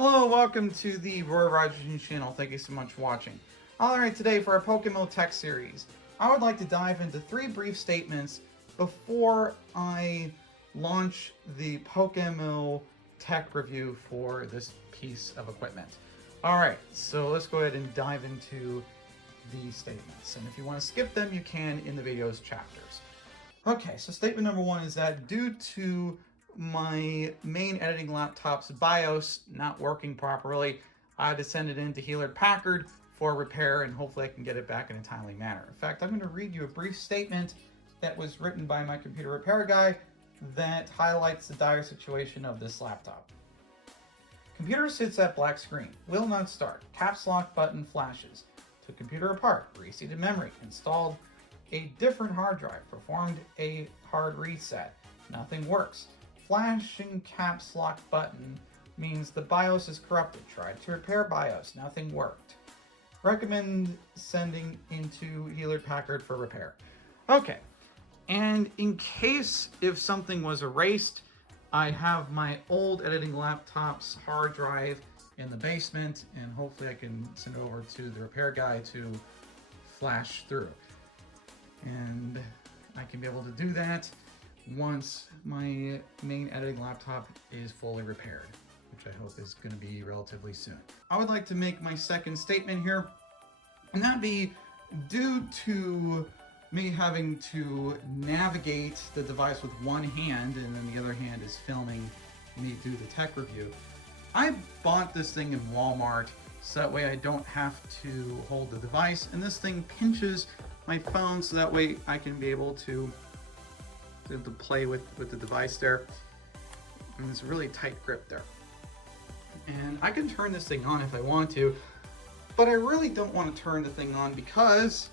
Hello, welcome to the Roy Rogers News channel. Thank you so much for watching. Alright, today for our PokeMMO tech series, I would like to dive into 3 brief statements before I launch the PokeMMO tech review for this piece of equipment. Alright, so let's go ahead and dive into the statements. And if you want to skip them, you can in the video's chapters. Okay, so statement number 1 is that due to my main editing laptop's BIOS not working properly, I had to send it into Hewlett-Packard for repair, and hopefully I can get it back in a timely manner. In fact, I'm going to read you a brief statement that was written by my computer repair guy that highlights the dire situation of this laptop. Computer sits at black screen, will not start, caps lock button flashes, took computer apart, reseated memory, installed a different hard drive, performed a hard reset, nothing works. Flashing caps lock button means the BIOS is corrupted. Tried to repair BIOS, nothing worked. Recommend sending into Hewlett-Packard for repair. Okay, and in case if something was erased, I have my old editing laptop's hard drive in the basement, and hopefully I can send it over to the repair guy to flash through. And I can be able to do that once my main editing laptop is fully repaired, which I hope is going to be relatively soon. I would like to make my second statement here, and that be due to me having to navigate the device with one hand and then the other hand is filming me do the tech review. I bought this thing in Walmart so that way I don't have to hold the device, and this thing pinches my phone so that way I can be able to play with the device there. And it's a really tight grip there. And I can turn this thing on if I want to, but I really don't want to turn the thing on because,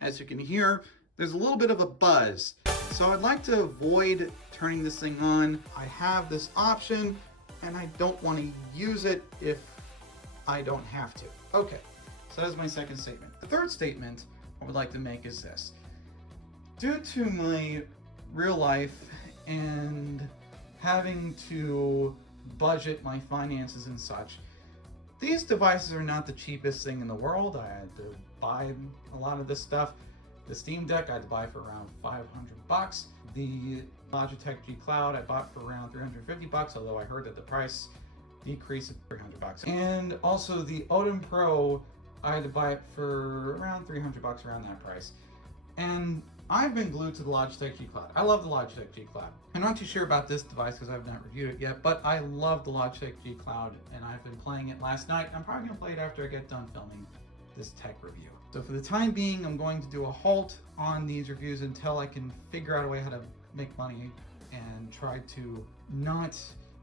as you can hear, there's a little bit of a buzz. So I'd like to avoid turning this thing on. I have this option and I don't want to use it if I don't have to. Okay, so that's my second statement. The third statement I would like to make is this. Due to my real life and having to budget my finances and such, these devices are not the cheapest thing in the world. I had to buy a lot of this stuff. The Steam Deck I had to buy for around 500 bucks. The Logitech G Cloud I bought for around 350 bucks, although I heard that the price decreased to 300 bucks. And also the Odin Pro, I had to buy it for around 300 bucks, around that price. And I've been glued to the Logitech G Cloud. I love the Logitech G Cloud. I'm not too sure about this device because I've not reviewed it yet, but I love the Logitech G Cloud and I've been playing it last night. I'm probably gonna play it after I get done filming this tech review. So for the time being, I'm going to do a halt on these reviews until I can figure out a way how to make money and try to not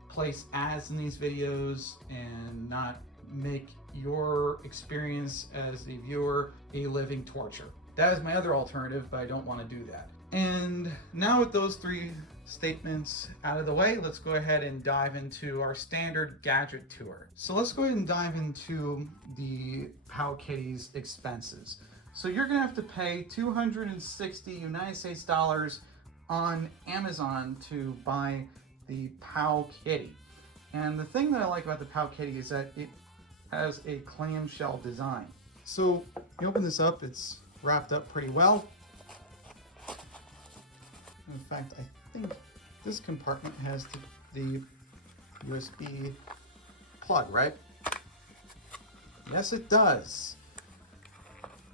place ads in these videos and not make your experience as a viewer a living torture. That is my other alternative, but I don't want to do that. And now with those 3 statements out of the way, let's go ahead and dive into our standard gadget tour. So let's go ahead and dive into the Powkiddy's expenses. So you're gonna have to pay 260 United States dollars on Amazon to buy the Powkiddy. And the thing that I like about the Powkiddy is that it has a clamshell design. So you open this up, it's wrapped up pretty well. In fact, I think this compartment has the USB plug, right? Yes, it does.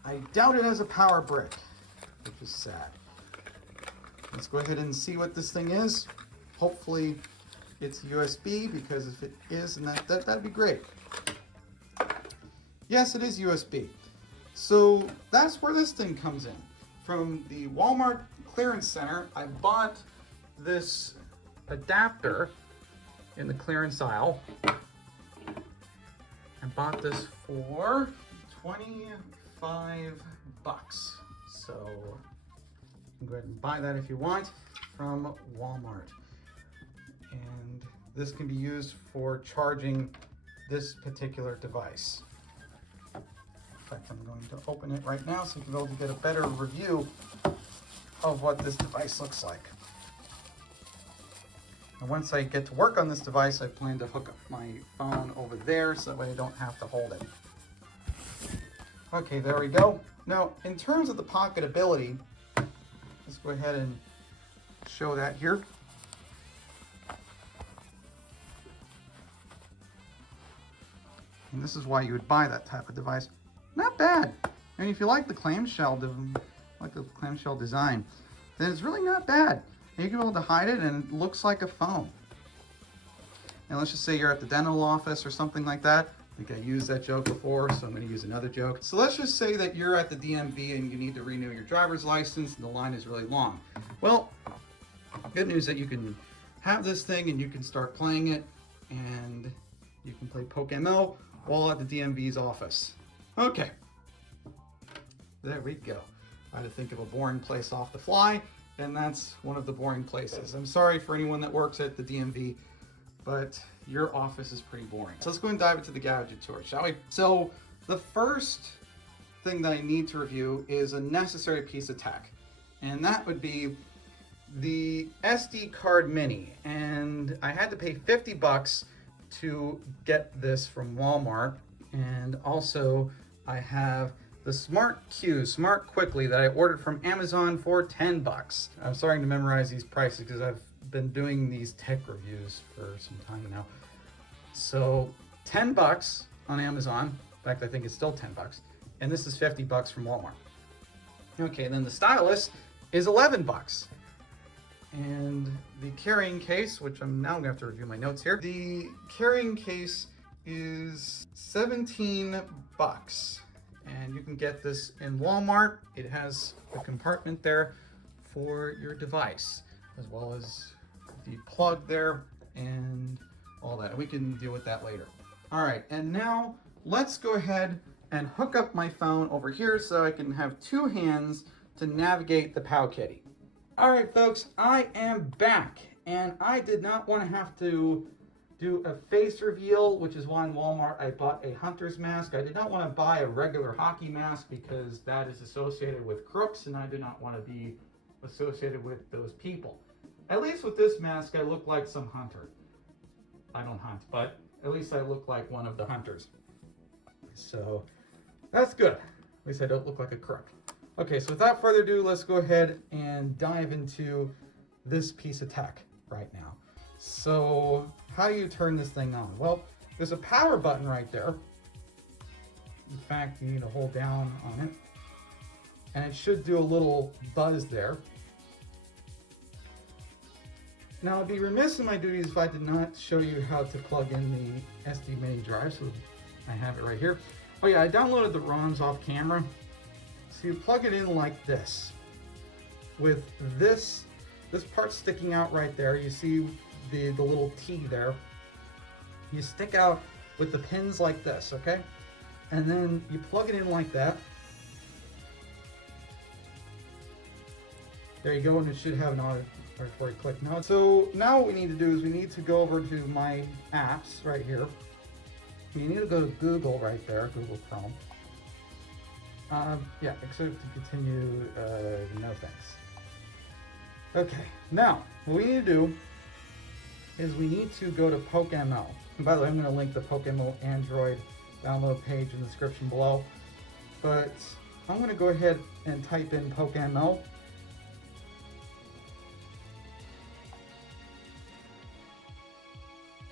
I doubt it has a power brick, which is sad. Let's go ahead and see what this thing is. Hopefully it's USB, because if it is, then that'd be great. Yes, it is USB. So that's where this thing comes in. From the Walmart clearance center, I bought this adapter in the clearance aisle. I bought this for 25 bucks. So you can go ahead and buy that if you want from Walmart. And this can be used for charging this particular device. In fact, I'm going to open it right now so you can be able to get a better review of what this device looks like. And once I get to work on this device, I plan to hook up my phone over there so that way I don't have to hold it. Okay, there we go. Now, in terms of the Pocketability, let's go ahead and show that here. And this is why you would buy that type of device. Not bad. And if you like the clamshell design, then it's really not bad. And you can be able to hide it and it looks like a phone. And let's just say you're at the dental office or something like that. I think I used that joke before, so I'm going to use another joke. So let's just say that you're at the DMV and you need to renew your driver's license and the line is really long. Well, good news that you can have this thing and you can start playing it and you can play PokeMMO while at the DMV's office. Okay, there we go. I had to think of a boring place off the fly, and that's one of the boring places. I'm sorry for anyone that works at the DMV, but your office is pretty boring. So let's go and dive into the Gadget Tour, shall we? So the first thing that I need to review is a necessary piece of tech, and that would be the SD card mini. And I had to pay 50 bucks to get this from Walmart. And also I have the Smart Quickly that I ordered from Amazon for 10 bucks. I'm starting to memorize these prices because I've been doing these tech reviews for some time now. So 10 bucks on Amazon. In fact, I think it's still 10 bucks. And this is 50 bucks from Walmart. Okay, then the stylus is 11 bucks. And the carrying case, which I'm now gonna have to review my notes here. The carrying case is 17 bucks. And you can get this in Walmart. It has a compartment there for your device, as well as the plug there and all that. We can deal with that later. All right, and now let's go ahead and hook up my phone over here so I can have two hands to navigate the Powkiddy. All right, folks, I am back, and I did not want to have to do a face reveal, which is why in Walmart I bought a hunter's mask. I did not want to buy a regular hockey mask because that is associated with crooks, and I do not want to be associated with those people. At least with this mask, I look like some hunter. I don't hunt, but at least I look like one of the hunters. So that's good. At least I don't look like a crook. Okay, so without further ado, let's go ahead and dive into this piece of tech right now. So how do you turn this thing on? Well, there's a power button right there. In fact, you need to hold down on it. And it should do a little buzz there. Now, I'd be remiss in my duties if I did not show you how to plug in the SD mini drive. So I have it right here. Oh yeah, I downloaded the ROMs off camera. So you plug it in like this. With this part sticking out right there. You see the little T there. You stick out with the pins like this, okay? And then you plug it in like that. There you go, and it should have an auditory click now. So now what we need to do is we need to go over to my apps right here. You need to go to Google right there, Google Chrome. Yeah, except to continue, no thanks. Okay, now what we need to do is we need to go to PokeMMO. And by the way, I'm going to link the PokeMMO Android download page in the description below. But I'm going to go ahead and type in PokeMMO.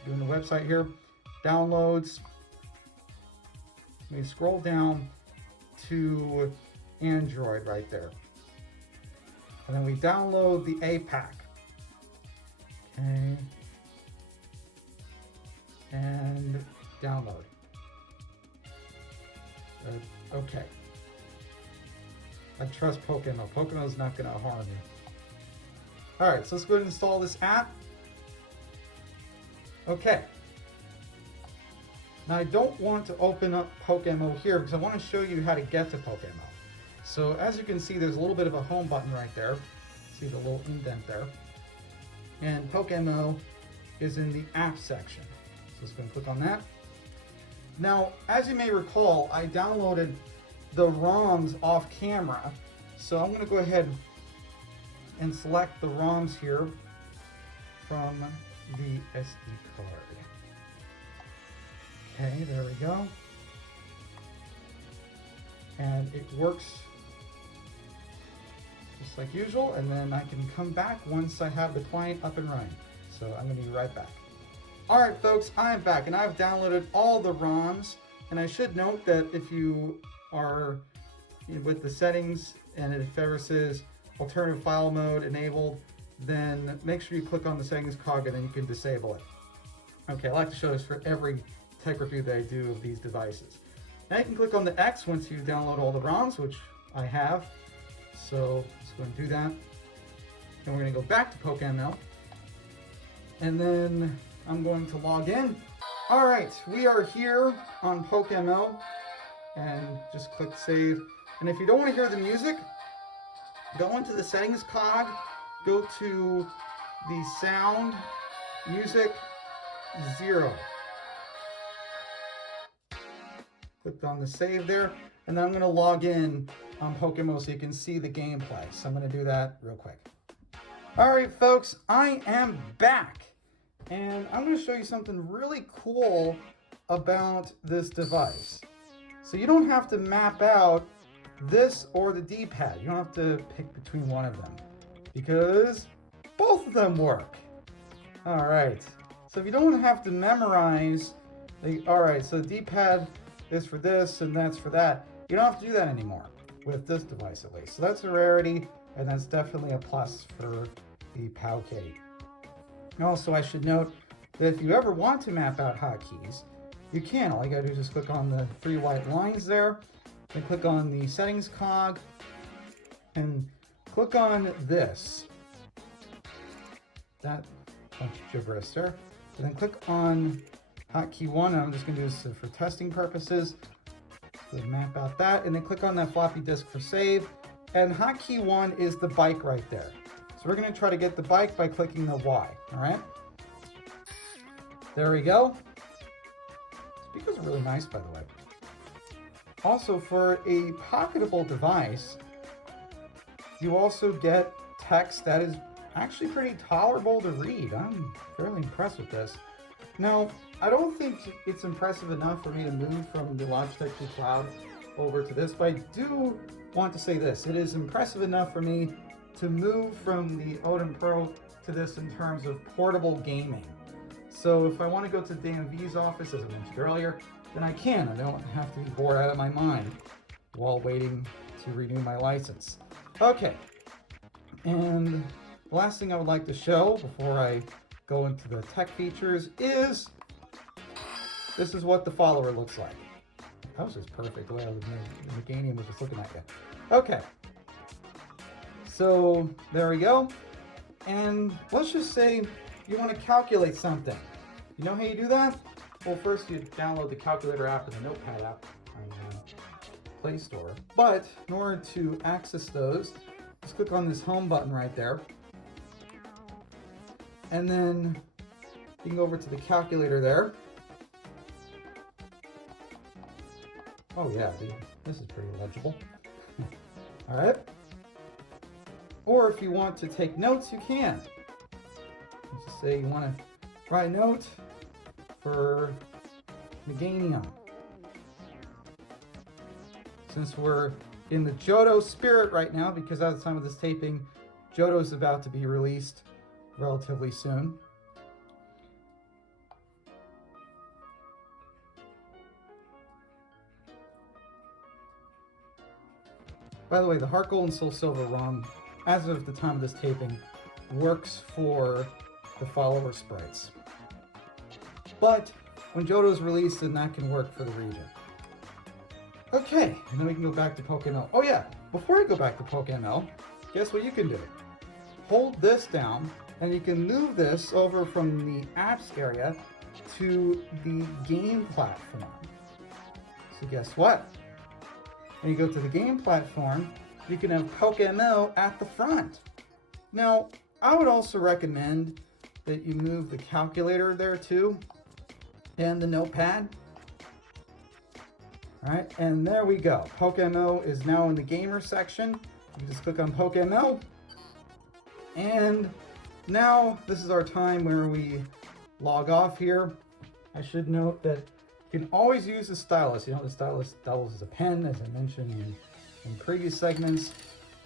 Doing the website here, downloads. We scroll down to Android right there. And then we download the A pack. Okay. And download. Okay. I trust PokeMMO. PokeMMO is not going to harm me. Alright, so let's go ahead and install this app. Okay. Now I don't want to open up PokeMMO here because I want to show you how to get to PokeMMO. So as you can see, there's a little bit of a home button right there. See the little indent there. And PokeMMO is in the app section. So let's go and click on that. Now, as you may recall, I downloaded the ROMs off camera. So I'm going to go ahead and select the ROMs here from the SD card. Okay, there we go. And it works just like usual, and then I can come back once I have the client up and running. So I'm going to be right back. Alright folks, I'm back and I've downloaded all the ROMs, and I should note that if you are with the settings and if ever says alternative file mode enabled, then make sure you click on the settings cog and then you can disable it. Okay, I like to show this for every tech review that I do of these devices. Now you can click on the X once you download all the ROMs, which I have. So let's go and do that. And we're going to go back to PokeMMO. And then I'm going to log in. All right, we are here on PokeMMO. And just click save. And if you don't want to hear the music, go into the settings cog, go to the sound, music, 0. Clicked on the save there, and then I'm going to log in on PokeMMO so you can see the gameplay. So I'm going to do that real quick. Alright folks, I am back, and I'm going to show you something really cool about this device. So you don't have to map out this or the D-pad. You don't have to pick between one of them, because both of them work. Alright, so if you don't have to memorize, alright, so the D-pad is for this and that's for that. You don't have to do that anymore with this device at least. So that's a rarity, and that's definitely a plus for the Powkiddy. Also, I should note that if you ever want to map out hotkeys, you can. All you gotta do is just click on the 3 white lines there, then click on the settings cog, and click on this. That bunch of gibberish there. And then click on hotkey 1, and I'm just going to do this for testing purposes. So map out that, and then click on that floppy disk for save. And hotkey 1 is the bike right there. So we're going to try to get the bike by clicking the Y. All right. There we go. Speakers are really nice, by the way. Also, for a pocketable device, you also get text that is actually pretty tolerable to read. I'm fairly impressed with this. Now, I don't think it's impressive enough for me to move from the Logitech G Cloud over to this, but I do want to say this. It is impressive enough for me to move from the Odin Pro to this in terms of portable gaming. So if I want to go to DMV's office, as I mentioned earlier, then I can. I don't have to be bored out of my mind while waiting to renew my license. Okay, and the last thing I would like to show before I go into the tech features is this is what the follower looks like. That was just perfect the way the Meganium was just looking at you. Okay, so there we go. And let's just say you want to calculate something. You know how you do that? Well, first you download the calculator app and the notepad app on the Play Store. But in order to access those, just click on this home button right there. And then you can go over to the calculator there. Oh yeah, dude, this is pretty legible. All right. Or if you want to take notes, you can. Let's just say you want to write a note for Meganium. Since we're in the Johto spirit right now, because at the time of this taping, Johto's about to be released relatively soon. By the way, the Heart Gold and Soul Silver ROM, as of the time of this taping, works for the follower sprites. But when Johto's released, then that can work for the region. Okay, and then we can go back to PokeMMO. Oh yeah, before I go back to PokeMMO, guess what you can do? Hold this down, and you can move this over from the apps area to the game platform. So guess what? When you go to the game platform, you can have PokeMMO at the front. Now, I would also recommend that you move the calculator there too, and the notepad. All right, and there we go. PokeMMO is now in the gamer section. You just click on PokeMMO. And now this is our time where we log off here, I should note that you can always use the stylus. You know, the stylus doubles as a pen, as I mentioned in previous segments.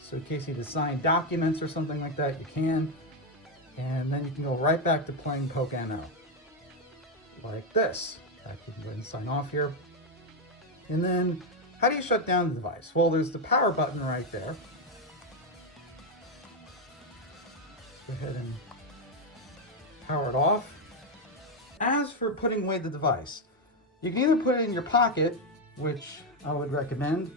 So in case you need to sign documents or something like that, you can. And then you can go right back to playing PokeMMO. Like this. I can go ahead and sign off here. And then, how do you shut down the device? Well, there's the power button right there. Go ahead and power it off. As for putting away the device, you can either put it in your pocket, which I would recommend,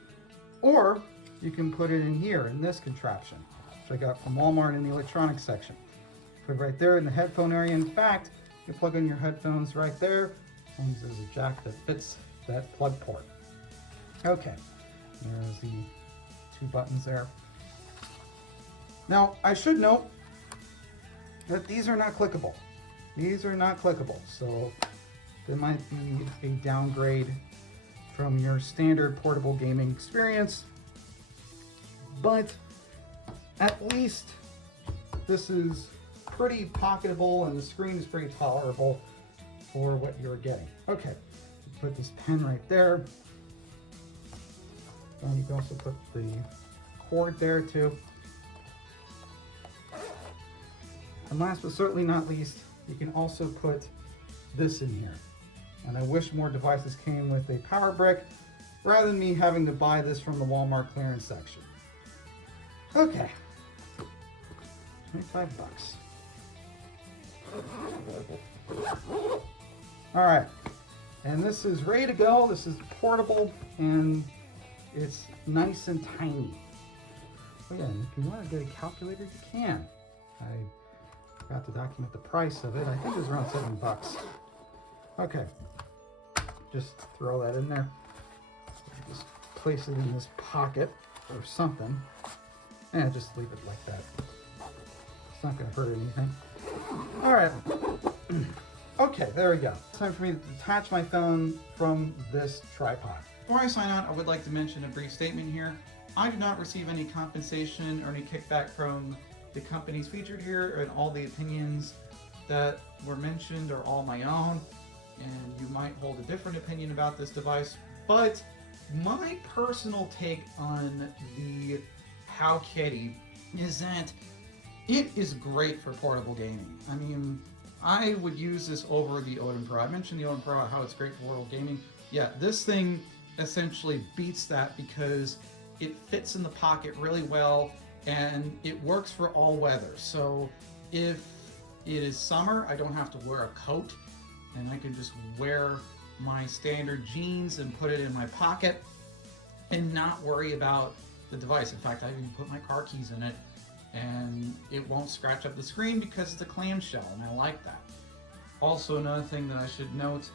or you can put it in here, in this contraption, which I got from Walmart in the electronics section. Put it right there in the headphone area. In fact, you plug in your headphones right there, and there's a jack that fits that plug port. Okay, there's the two buttons there. Now, I should note that these are not clickable. These are not clickable, so there might be a downgrade from your standard portable gaming experience, but at least this is pretty pocketable and the screen is pretty tolerable for what you're getting. Okay, put this pen right there. And you can also put the cord there too. And last but certainly not least, you can also put this in here. And I wish more devices came with a power brick rather than me having to buy this from the Walmart clearance section. Okay, 25 bucks. All right, and this is ready to go. This is portable and it's nice and tiny. Oh yeah, and if you want to get a calculator, you can. I forgot to document the price of it. I think it was around 7 bucks. Okay, just throw that in there. Just place it in this pocket or something, and just leave it like that. It's not going to hurt anything. All right. Okay, there we go. It's time for me to detach my phone from this tripod. Before I sign out, I would like to mention a brief statement here. I do not receive any compensation or any kickback from the companies featured here, and all the opinions that were mentioned are all my own, and you might hold a different opinion about this device, but my personal take on the Powkiddy is that it is great for portable gaming. I mean, I would use this over the Odin Pro. I mentioned the Odin Pro, how it's great for portable gaming. Yeah, this thing essentially beats that because it fits in the pocket really well and it works for all weather. So if it is summer, I don't have to wear a coat and I can just wear my standard jeans and put it in my pocket and not worry about the device. In fact, I even put my car keys in it and it won't scratch up the screen because it's a clamshell, and I like that. Also, another thing that I should note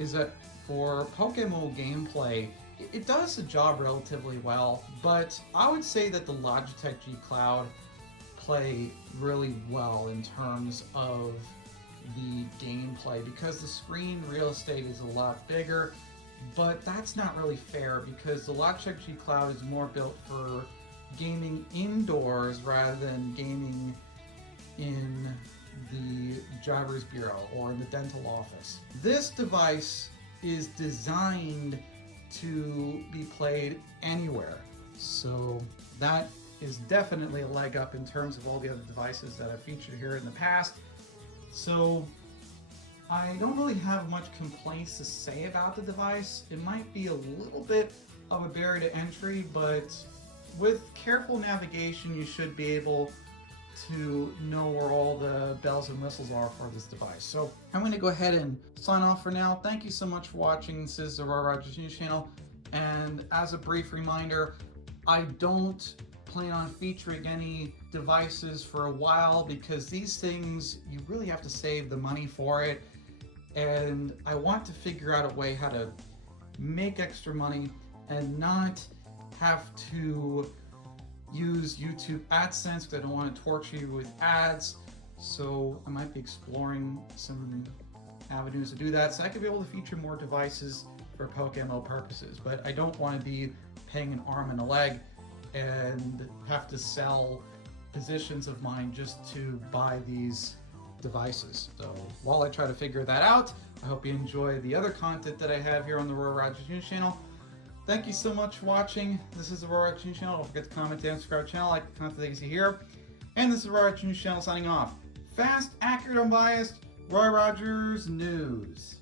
is that for PokeMMO gameplay, it does the job relatively well, but I would say that the Logitech G Cloud play really well in terms of the gameplay because the screen real estate is a lot bigger, but that's not really fair because the Logitech G Cloud is more built for gaming indoors rather than gaming in the driver's bureau or in the dental office. This device is designed to be played anywhere, so that is definitely a leg up in terms of all the other devices that I've featured here in the past. So I don't really have much complaints to say about the device. It might be a little bit of a barrier to entry, but with careful navigation, you should be able to know where all the bells and whistles are for this device. So I'm going to go ahead and sign off for now. Thank you so much for watching. This is the Raw Rogers News Channel. And as a brief reminder, I don't plan on featuring any devices for a while because these things, you really have to save the money for it. And I want to figure out a way how to make extra money and not have to use YouTube AdSense because I don't want to torture you with ads. So I might be exploring some avenues to do that so I could be able to feature more devices for PokeMMO purposes. But I don't want to be paying an arm and a leg and have to sell positions of mine just to buy these devices. So while I try to figure that out, I hope you enjoy the other content that I have here on the Roy Rogers News channel. Thank you so much for watching. This is the Roy Rogers News channel. Don't forget to comment and subscribe to the channel, like the content that you see here. And this is the Roy Rogers News channel signing off. Fast, accurate, unbiased, Roy Rogers News.